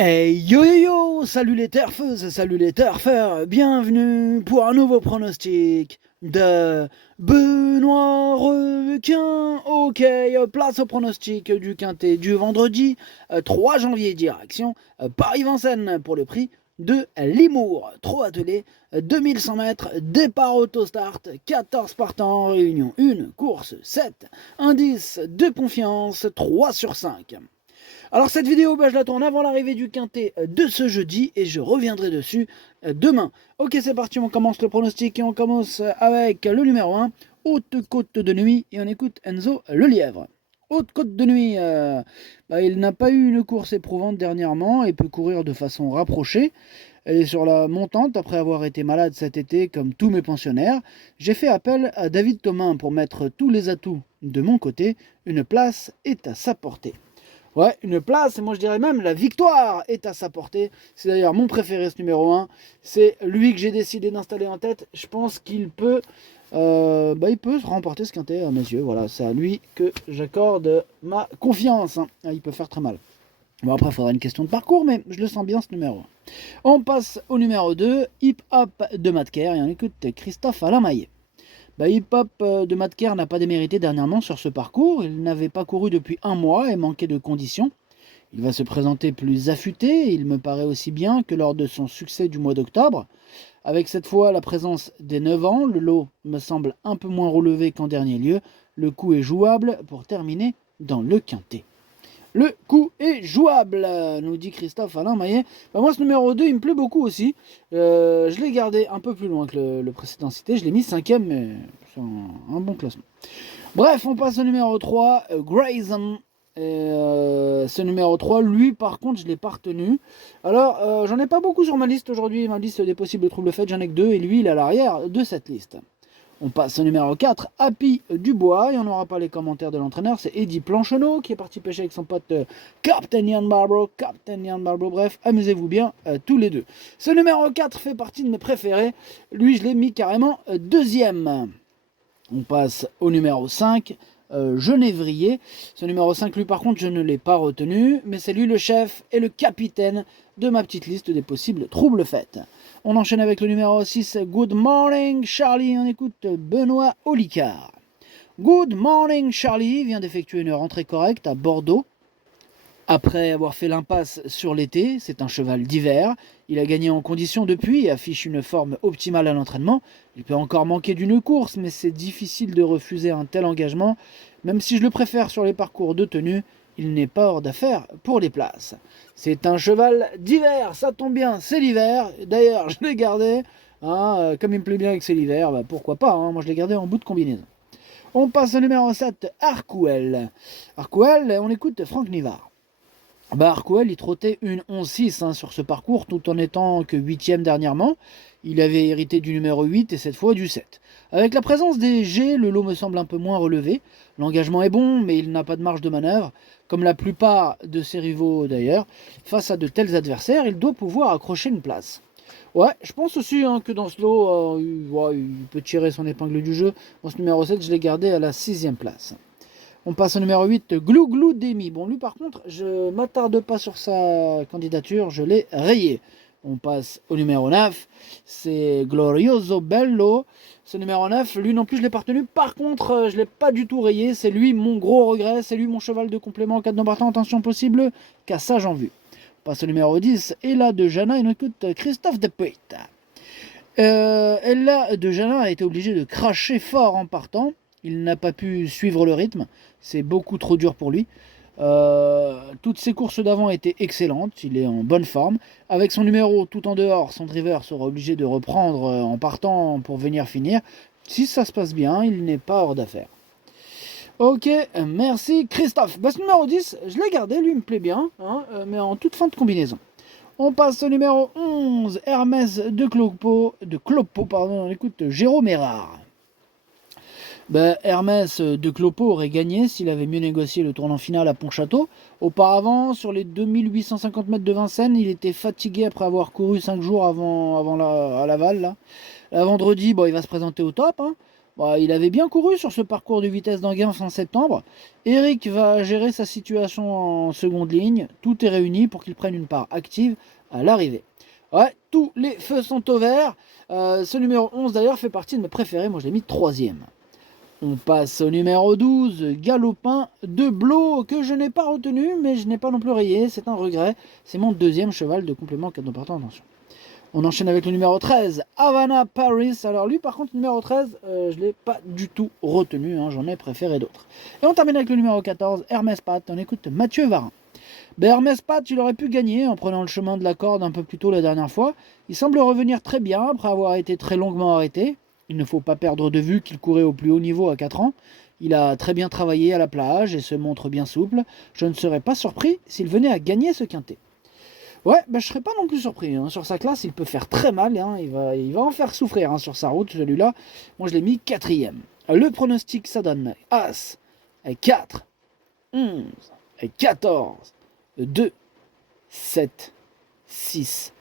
Hey yo yo yo, salut les turfeuses, salut les turfeurs, bienvenue pour un nouveau pronostic de Benoît Requin. Ok, place au pronostic du quintet du vendredi 3 janvier, direction Paris-Vincennes pour le prix de Limours. 3 attelés, 2100 mètres, départ auto-start, 14 partants en réunion, 1 course, 7, indice de confiance, 3 sur 5. Alors cette vidéo, je la tourne avant l'arrivée du quintet de ce jeudi et je reviendrai dessus demain. Ok, c'est parti, on commence le pronostic et on commence avec le numéro 1, Haute Côte de Nuit, et on écoute Enzo Le Lièvre. Haute Côte de Nuit, il n'a pas eu une course éprouvante dernièrement et peut courir de façon rapprochée. Elle est sur la montante après avoir été malade cet été comme tous mes pensionnaires. J'ai fait appel à David Thomas pour mettre tous les atouts de mon côté. Une place est à sa portée. Ouais, une place, et moi je dirais même la victoire est à sa portée. C'est d'ailleurs mon préféré, ce numéro 1. C'est lui que j'ai décidé d'installer en tête. Je pense qu'il peut, il peut remporter ce quintet à mes yeux. Voilà, c'est à lui que j'accorde ma confiance. Il peut faire très mal. Bon, après, il faudra une question de parcours, mais je le sens bien, ce numéro 1. On passe au numéro 2, Hip Hop de Matker, et on écoute Christophe Alain Maillet. Hip Hop de Matker n'a pas démérité dernièrement sur ce parcours. Il n'avait pas couru depuis un mois et manquait de conditions. Il va se présenter plus affûté, il me paraît aussi bien que lors de son succès du mois d'octobre. Avec cette fois la présence des 9 ans, le lot me semble un peu moins relevé qu'en dernier lieu. Le coup est jouable pour terminer dans le quintet. Le coup est jouable, nous dit Christophe Alain Maillet. Moi, ce numéro 2, il me plaît beaucoup aussi. Je l'ai gardé un peu plus loin que le précédent cité. Je l'ai mis 5ème, mais c'est un bon classement. Bref, on passe au numéro 3, Grayson. Ce numéro 3, lui, par contre, je ne l'ai pas retenu. Alors, j'en ai pas beaucoup sur ma liste aujourd'hui. Ma liste des possibles troubles faits, j'en ai que 2. Et lui, il est à l'arrière de cette liste. On passe au numéro 4, Happy Dubois, et on n'aura pas les commentaires de l'entraîneur, c'est Eddie Plancheneau qui est parti pêcher avec son pote Captain Ian Barbro, bref, amusez-vous bien tous les deux. Ce numéro 4 fait partie de mes préférés, lui je l'ai mis carrément deuxième. On passe au numéro 5, Genévrier. Ce numéro 5, lui par contre, je ne l'ai pas retenu, mais c'est lui le chef et le capitaine de ma petite liste des possibles troubles faits. On enchaîne avec le numéro 6, Good Morning Charlie. On écoute Benoît Olicard. Good Morning Charlie vient d'effectuer une rentrée correcte à Bordeaux. Après avoir fait l'impasse sur l'été, c'est un cheval d'hiver. Il a gagné en condition depuis et affiche une forme optimale à l'entraînement. Il peut encore manquer d'une course, mais c'est difficile de refuser un tel engagement. Même si je le préfère sur les parcours de tenue, il n'est pas hors d'affaire pour les places. C'est un cheval d'hiver, ça tombe bien, c'est l'hiver. D'ailleurs, je l'ai gardé, comme il me plaît bien que c'est l'hiver, pourquoi pas, moi je l'ai gardé en bout de combinaison. On passe au numéro 7, Arcuel. Arcuel, on écoute Franck Nivard. Arcuel, il trottait une 11-6 sur ce parcours, tout en étant que 8ème dernièrement. Il avait hérité du numéro 8 et cette fois du 7. Avec la présence des G, le lot me semble un peu moins relevé. L'engagement est bon, mais il n'a pas de marge de manœuvre. Comme la plupart de ses rivaux d'ailleurs, face à de tels adversaires, il doit pouvoir accrocher une place. Ouais, je pense aussi que dans ce lot, il peut tirer son épingle du jeu. Dans ce numéro 7, je l'ai gardé à la 6ème place. On passe au numéro 8, Glou Glou Demi. Bon, lui par contre, je m'attarde pas sur sa candidature, je l'ai rayé. On passe au numéro 9, c'est Glorioso Bello. Ce numéro 9, lui non plus je l'ai pas retenu. Par contre, je l'ai pas du tout rayé. C'est lui mon gros regret, c'est lui mon cheval de complément en cas de non partant. Attention possible, cassage en vue. On passe au numéro 10, Ella de Jana, et on écoute Christophe Depuit. Ella de Jana a été obligé de cracher fort en partant. Il n'a pas pu suivre le rythme, c'est beaucoup trop dur pour lui. Toutes ses courses d'avant étaient excellentes, il est en bonne forme. Avec son numéro tout en dehors, son driver sera obligé de reprendre en partant pour venir finir. Si ça se passe bien, il n'est pas hors d'affaire. Ok, merci Christophe. Ce numéro 10, je l'ai gardé, lui il me plaît bien, mais en toute fin de combinaison. On passe au numéro 11, Hermès de Clopo, on écoute Jérôme Erard. Hermès de Clopo aurait gagné s'il avait mieux négocié le tournant final à Pontchâteau. Auparavant, sur les 2850 mètres de Vincennes, il était fatigué après avoir couru 5 jours à Laval. Là. Vendredi, il va se présenter au top. Bon, il avait bien couru sur ce parcours de vitesse d'Anguin fin septembre. Eric va gérer sa situation en seconde ligne. Tout est réuni pour qu'il prenne une part active à l'arrivée. Ouais, tous les feux sont au vert. Ce numéro 11 d'ailleurs fait partie de mes préférés. Moi je l'ai mis 3e. On passe au numéro 12, Galopin de Blot, que je n'ai pas retenu, mais je n'ai pas non plus rayé. C'est un regret. C'est mon 2e cheval de complément qui est important, attention. On enchaîne avec le numéro 13, Havana Paris. Alors lui par contre, le numéro 13, je ne l'ai pas du tout retenu, hein, j'en ai préféré d'autres. Et on termine avec le numéro 14, Hermès Pat. On écoute Mathieu Varin. Hermès Pat, il aurait pu gagner en prenant le chemin de la corde un peu plus tôt la dernière fois. Il semble revenir très bien après avoir été très longuement arrêté. Il ne faut pas perdre de vue qu'il courait au plus haut niveau à 4 ans. Il a très bien travaillé à la plage et se montre bien souple. Je ne serais pas surpris s'il venait à gagner ce quintet. Ouais, je serais pas non plus surpris. Hein. Sur sa classe, il peut faire très mal. Hein. Il va en faire souffrir sur sa route, celui-là. Moi, je l'ai mis 4e. Le pronostic, ça donne As, 4, 11, 14, 2, 7, 6,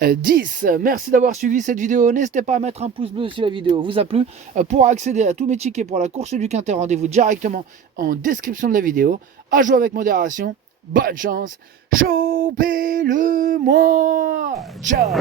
10. Merci d'avoir suivi cette vidéo. N'hésitez pas à mettre un pouce bleu si la vidéo vous a plu. Pour accéder à tous mes tickets pour la course du quintet, rendez-vous directement en description de la vidéo. À jouer avec modération. Bonne chance, chopez-le-moi. Ciao.